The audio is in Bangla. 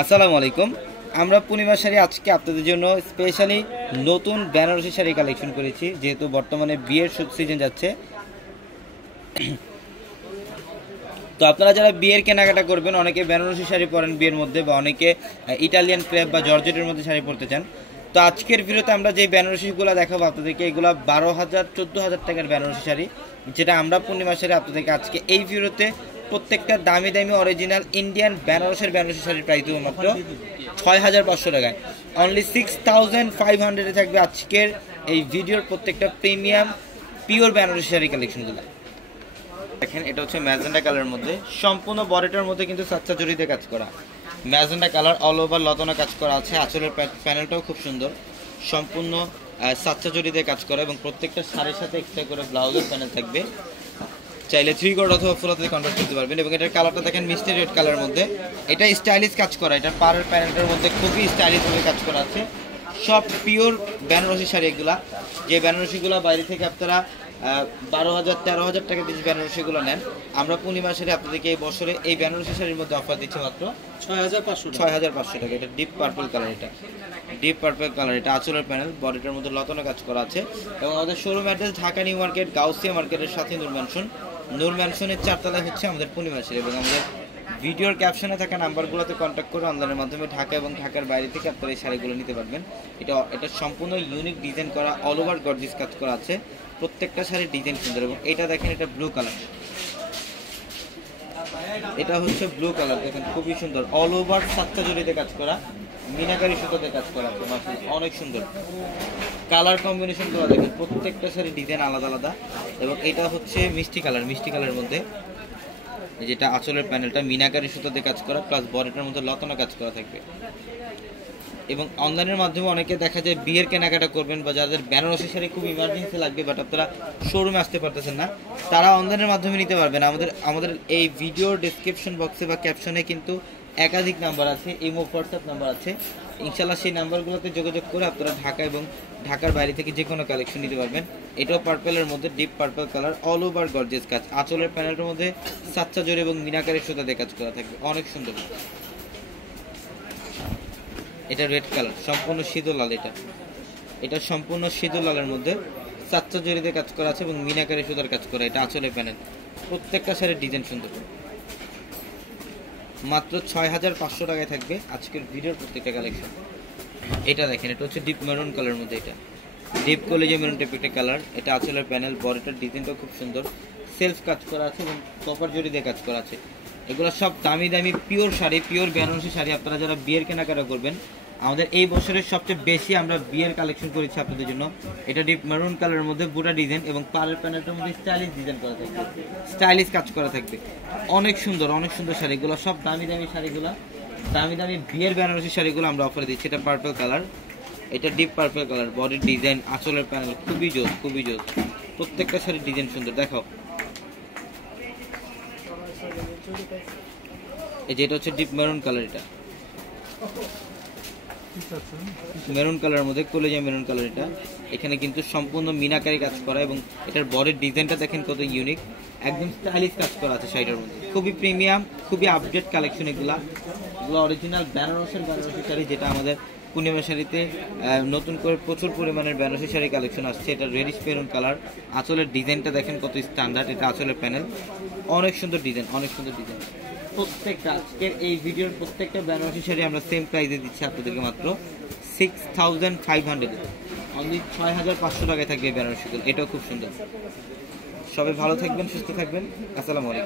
আসসালামু আলাইকুম। আমরা পূর্ণিমা শাড়ি আজকে আপনাদের জন্য স্পেশালি নতুন বেনারসি শাড়ি কালেকশন করেছি, যেহেতু বর্তমানে বিয়ের সিজন যাচ্ছে। তো আপনারা যারা বিয়ের কেনাকাটা করবেন, অনেকে বেনারসি শাড়ি পরেন বিয়ের মধ্যে, বা অনেকে ইটালিয়ান ক্রেপ বা জর্জেটের মধ্যে শাড়ি পরতে চান। তো আজকের ভিডিওতে আমরা যে বেনারসিগুলো দেখাবো আপনাদেরকে, এগুলো 12,000 14,000 টাকার বেনারসি শাড়ি, যেটা আমরা পূর্ণিমা শাড়ি আপনাদেরকে আজকে এই ভিডিওতে প্রত্যেকটা দামি দামি অরিজিনাল ইন্ডিয়ান বেনারসি শাড়ির প্রাইস দেবো মাত্র 6,500 টাকায়। অনলি 6,500 থাকবে আজকের এই ভিডিওর প্রত্যেকটা প্রিমিয়াম পিওর বেনারসি শাড়ি কালেকশনগুলো। দেখেন, এটা হচ্ছে ম্যাজেন্ডা কালারের মধ্যে, সম্পূর্ণ বডিটার মধ্যে কিন্তু সাচ্চা জড়িতে কাজ করা ম্যাজেন্ডা কালার, অল ওভার লতানো কাজ করা আছে। আঁচলের প্যানেলটাও খুব সুন্দর, সম্পূর্ণ সাচ্চা জড়িতে কাজ করা, এবং প্রত্যেকটা শাড়ির সাথে এক্সট্রা করে ব্লাউজের প্যানেল থাকবে। চাইলে 3 কোড অথবা ফুলাতে কন্ট্রাস্ট করতে পারবেন। এবং এটার কালারটা দেখেন মিষ্টি রেড কালারের মধ্যে, এটা স্টাইলিশ কাজ করা, এটা পাড়ের প্যানেলটার মধ্যে খুবই স্টাইলিশভাবে কাজ করা আছে। সব পিওর বেনারসি শাড়ি এগুলা, যে বেনারসিগুলো বাইরে থেকে আপনারা 12,000 13,000 টাকা দিয়ে বেনারসিগুলো নেন, আমরা পূর্ণিমা শাড়ি আপনাদেরকে এই বছরে এই বেনারসি শাড়ির মধ্যে অফার দিচ্ছি মাত্র 6,500 টাকা। এটা deep purple colour, deep purple colour, এটা আঁচলের প্যানেল, বডিটার মধ্যে লতানো কাজ করা আছে। এবং আমাদের showroom address Dhaka new market, Gausia মার্কেটের সাথে নূর ম্যানশনের 4 তলায় হচ্ছে আমাদের পূর্ণিমা শাড়ি। এবং আমাদের ভিডিওর ক্যাপশনে থাকা নাম্বারগুলোতে কন্ট্যাক্ট করে অনলাইনের মাধ্যমে ঢাকা এবং ঢাকার বাইরে থেকে আপনারা এই শাড়িগুলো নিতে পারবেন। এটা সম্পূর্ণ ইউনিক ডিজাইন করা, অল ওভার গর্জিয়াস কাজ করা আছে, প্রত্যেকটা শাড়ির ডিজাইন সুন্দর। এবং এটা দেখেন, এটা ব্লু কালার, এটা হচ্ছে ব্লু কালার, দেখেন খুবই সুন্দর, অল ওভার সাতটা জড়িতে কাজ করা, মিনাকারি সুতোতে কাজ করা আছে, মাশাআল্লাহ অনেক সুন্দর। কালার কম্বিনেশনগুলো দেখেন, প্রত্যেকটা শাড়ির ডিজাইন আলাদা আলাদা। এবং এটা হচ্ছে মিষ্টি কালারের মধ্যে, যেটা আঁচলের প্যানেলটা মিনাকারি সুতোতে কাজ করা, প্লাস বডিটার মধ্যে লতানো কাজ করা থাকবে। এবং অনলাইনের মাধ্যমে অনেকে দেখা যায় বিয়ের কেনাকাটা করবেন, বা যাদের বেনারসি শাড়ি খুব ইমার্জেন্সি লাগবে বাট আপনারা শোরুমে আসতে পারতেছেন না, তারা অনলাইনের মাধ্যমে নিতে পারবেন। আমাদের এই ভিডিওর ডেসক্রিপশন বক্সে বা ক্যাপশনে কিন্তু একাধিক নাম্বার আছে, ইমো হোয়াটসঅ্যাপ নাম্বার আছে। ইনশাল্লাহ সেই নাম্বারগুলোতে যোগাযোগ করে আপনারা ঢাকা এবং ঢাকার বাইরে থেকে যে কোনো কালেকশন নিতে পারবেন। এটাও পার্পেলের মধ্যে, deep purple colour, all over gorgeous কাজ, আঁচলের প্যানেলের মধ্যে সাচ্চা জড়ি এবং মিনাকারি সুতা দিয়ে কাজ করা থাকবে, অনেক সুন্দর। এটা রেড কালার, সম্পূর্ণ সিঁদুর লাল, এটা সম্পূর্ণ সিঁদুর লালের মধ্যে সাচ্চা জড়িতে কাজ করা আছে এবং মিনাকারি সুতার কাজ করা, এটা আঁচলের প্যানেল, প্রত্যেকটা শাড়ির ডিজাইন সুন্দর। মাত্র 6,500 টাকায় থাকবে আজকের ভিডিওর প্রত্যেকটা কালেকশন। এটা দেখেন, এটা হচ্ছে ডিপ মেরুন কালারের মধ্যে, এটা ডিপ কলেজে মেরুন টাইপের একটা কালার, এটা আঁচলের প্যানেল, বডিটার ডিজাইনটাও খুব সুন্দর, সেলফ কাজ করা আছে এবং কপার জড়ি দিয়ে কাজ করা আছে। এগুলো সব দামি দামি পিওর শাড়ি, পিওর বেনারসি শাড়ি। আপনারা যারা বিয়ের কেনাকাটা করবেন, আমাদের এই বছরের সবচেয়ে বেশি আমরা বিয়ের কালেকশন করেছি আপনাদের জন্য। এটা ডিপ মেরুন কালারের মধ্যে বুটা ডিজাইন, এবং পাড়ের প্যানেলটার মধ্যে স্টাইলিশ ডিজাইন করা থাকবে, স্টাইলিশ কাজ করা থাকবে, অনেক সুন্দর শাড়িগুলো, সব দামি দামি শাড়িগুলো, দামি দামি বিয়ের বেনারসি শাড়িগুলো আমরা অফারে দিচ্ছি। এটা পার্পল কালার, এটা ডিপ পার্পল কালার, বডির ডিজাইন, আঁচলের প্যানেল খুবই জোস, প্রত্যেকটা শাড়ির ডিজাইন সুন্দর। দেখাও, এই যেটা হচ্ছে ডিপ মেরুন কালার, এটা মেরুন কালারের মধ্যে কলেজা মেরুন কালার, এটা এখানে কিন্তু সম্পূর্ণ মিনাকারি কাজ করা, এবং এটার বডির ডিজাইনটা দেখেন কত ইউনিক, একদম স্টাইলিশ কাজ করা আছে শাড়িটার মধ্যে, খুবই প্রিমিয়াম, খুবই আপডেট কালেকশন। এগুলো অরিজিনাল বেনারসি শাড়ি, যেটা আমাদের পূর্ণিমা শাড়িতে নতুন করে প্রচুর পরিমাণের বেনারসি শাড়ি কালেকশন আসছে। এটা রেডিশ মেরুন কালার, আঁচলের ডিজাইনটা দেখেন কত স্ট্যান্ডার্ড, এটা আঁচলের প্যানেল, অনেক সুন্দর ডিজাইন। প্রত্যেকটা আজকের এই ভিডিওর প্রত্যেকটা বেনারসি শাড়ি আমরা সেম প্রাইসে দিচ্ছি আপনাদেরকে মাত্র 6,500, অনলি 6,500 টাকায় থাকবে এই বেনারসিগুলো। এটাও খুব সুন্দর। সবাই ভালো থাকবেন, সুস্থ থাকবেন, আসসালামু আলাইকুম।